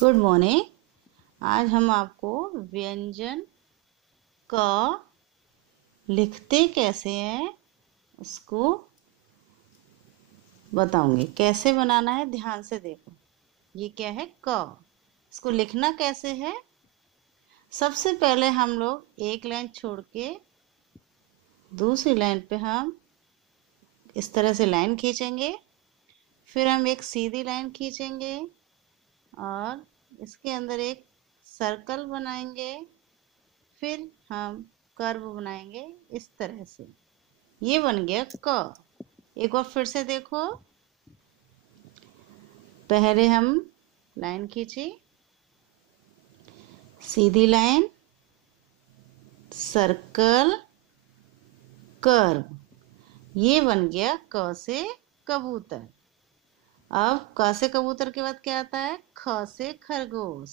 Good morning. आज हम आपको व्यंजन क लिखते कैसे हैं उसको बताऊंगी। कैसे बनाना है ध्यान से देखो। ये क्या है? क। इसको लिखना कैसे है? सबसे पहले हम लोग एक लाइन छोड़ के दूसरी लाइन पे हम इस तरह से लाइन खींचेंगे। फिर हम एक सीधी लाइन खींचेंगे और इसके अंदर एक सर्कल बनाएंगे। फिर हम कर्व बनाएंगे इस तरह से। ये बन गया क। एक बार फिर से देखो। पहले हम लाइन खींची, सीधी लाइन, सर्कल, कर्व। ये बन गया क से कबूतर। अब क से कबूतर के बाद क्या आता है? ख से खरगोश।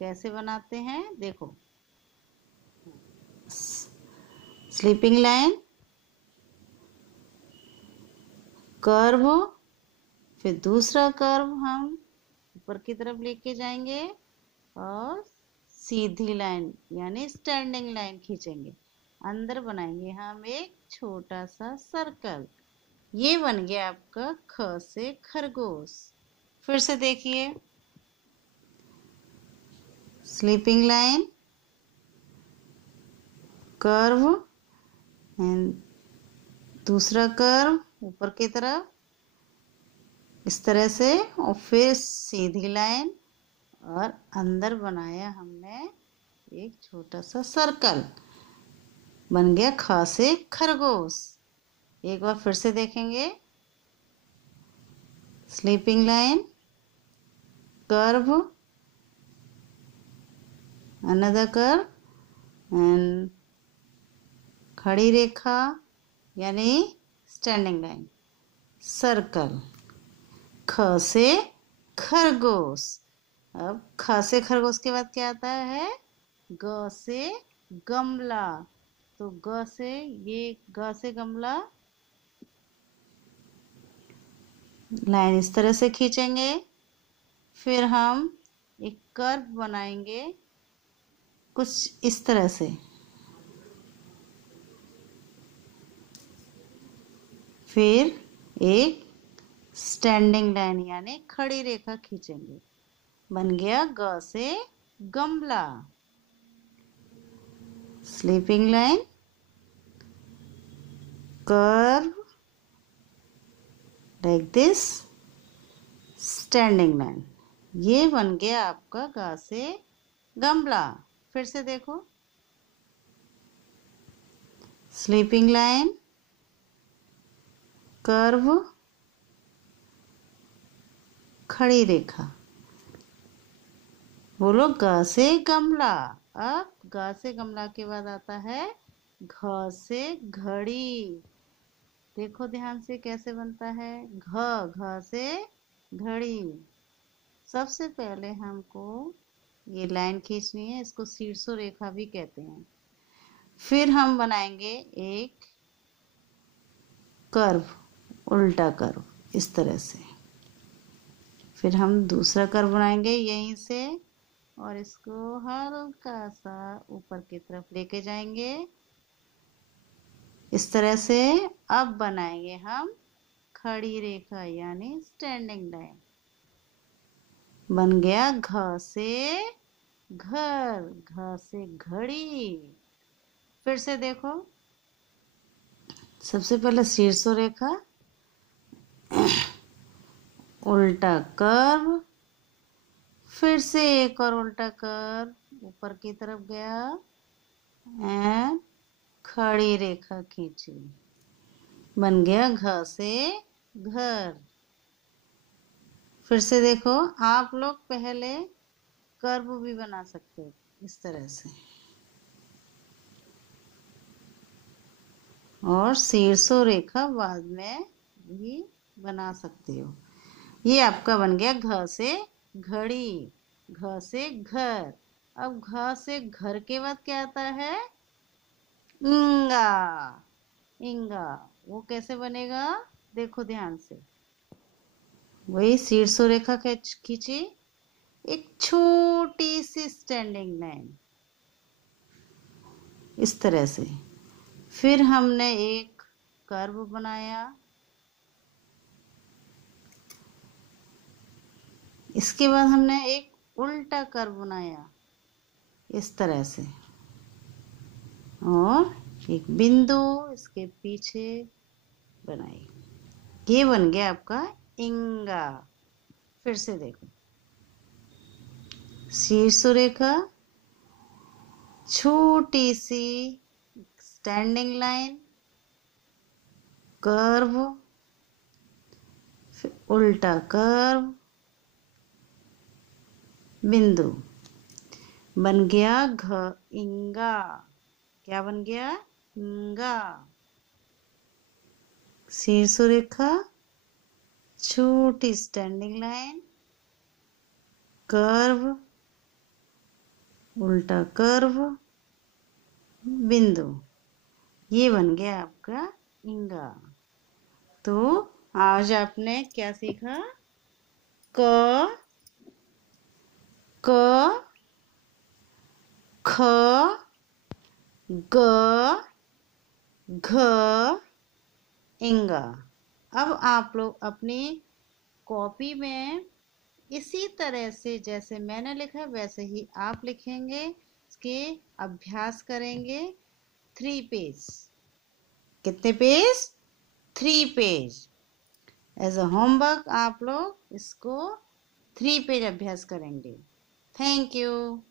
कैसे बनाते हैं देखो। स्लीपिंग लाइन, कर्व, फिर दूसरा कर्व हम ऊपर की तरफ लेके जाएंगे और सीधी लाइन यानी स्टैंडिंग लाइन खींचेंगे। अंदर बनाएंगे हम एक छोटा सा सर्कल। ये बन गया आपका ख से खरगोश। फिर से देखिए। स्लीपिंग लाइन, कर्व एंड दूसरा कर्व ऊपर की तरफ इस तरह से, और फिर सीधी लाइन और अंदर बनाया हमने एक छोटा सा सर्कल। बन गया ख से खरगोश। एक बार फिर से देखेंगे। Sleeping line, curve, another curve and खड़ी रेखा यानी स्टैंडिंग लाइन, सर्कल। ख से खरगोश। अब ख से खरगोश के बाद क्या आता है? ग से गमला। तो ग से ये ग से गमला लाइन इस तरह से खींचेंगे। फिर हम एक कर्व बनाएंगे कुछ इस तरह से। फिर एक स्टैंडिंग लाइन यानी खड़ी रेखा खींचेंगे। बन गया ग से गमला। Sleeping line, curve like this, standing line. ये बन गया आपका ग से गमला। फिर से देखो। स्लीपिंग लाइन, कर्व, खड़ी रेखा। बोलो ग से गमला। अब ग से गमला के बाद आता है घ से घड़ी। देखो ध्यान से कैसे बनता है। घ से घड़ी। सबसे पहले हमको ये लाइन खींचनी है। इसको शीर्षो रेखा भी कहते हैं। फिर हम बनाएंगे एक कर्व, उल्टा कर्व इस तरह से। फिर हम दूसरा कर्व बनाएंगे यहीं से और इसको हल्का सा ऊपर की तरफ लेके जाएंगे इस तरह से। अब बनाएंगे हम खड़ी रेखा यानी स्टैंडिंग लाइन। बन गया घ से घर, घ से घड़ी। फिर से देखो। सबसे पहले शीर्षो रेखा, उल्टा कर्व, फिर से एक और उल्टा कर्व ऊपर की तरफ गया एंड खड़ी रेखा खींची। बन गया घ से घर। फिर से देखो। आप लोग पहले कर्व भी बना सकते हो इस तरह से और शीर्षो रेखा बाद में भी बना सकते हो। ये आपका बन गया घ से घड़ी, घ से घर। अब घ से घर के बाद क्या आता है? इंगा। इंगा वो कैसे बनेगा देखो ध्यान से। वही शीर्षो रेखा खींची, एक छोटी सी स्टैंडिंग लाइन इस तरह से। फिर हमने एक कर्व बनाया, इसके बाद हमने एक उल्टा कर्व बनाया इस तरह से, और एक बिंदु इसके पीछे बनाई। ये बन गया आपका इंगा। फिर से देखो, शीर्ष रेखा, छोटी सी स्टैंडिंग लाइन, कर्व, फिर उल्टा कर्व, बिंदु, बन गया घ इंगा। क्या बन गया? इंगा। शीर्ष रेखा, छोटी स्टैंडिंग लाइन, कर्व, उल्टा कर्व, बिंदु, ये बन गया आपका इंगा। तो आज आपने क्या सीखा? क, क, ख, ग, घ, इंगा। अब आप लोग अपनी कॉपी में इसी तरह से जैसे मैंने लिखा वैसे ही आप लिखेंगे, इसके अभ्यास करेंगे 3 पेज। कितने page? 3 page. As a homework आप लोग इसको 3 पेज अभ्यास करेंगे। Thank you.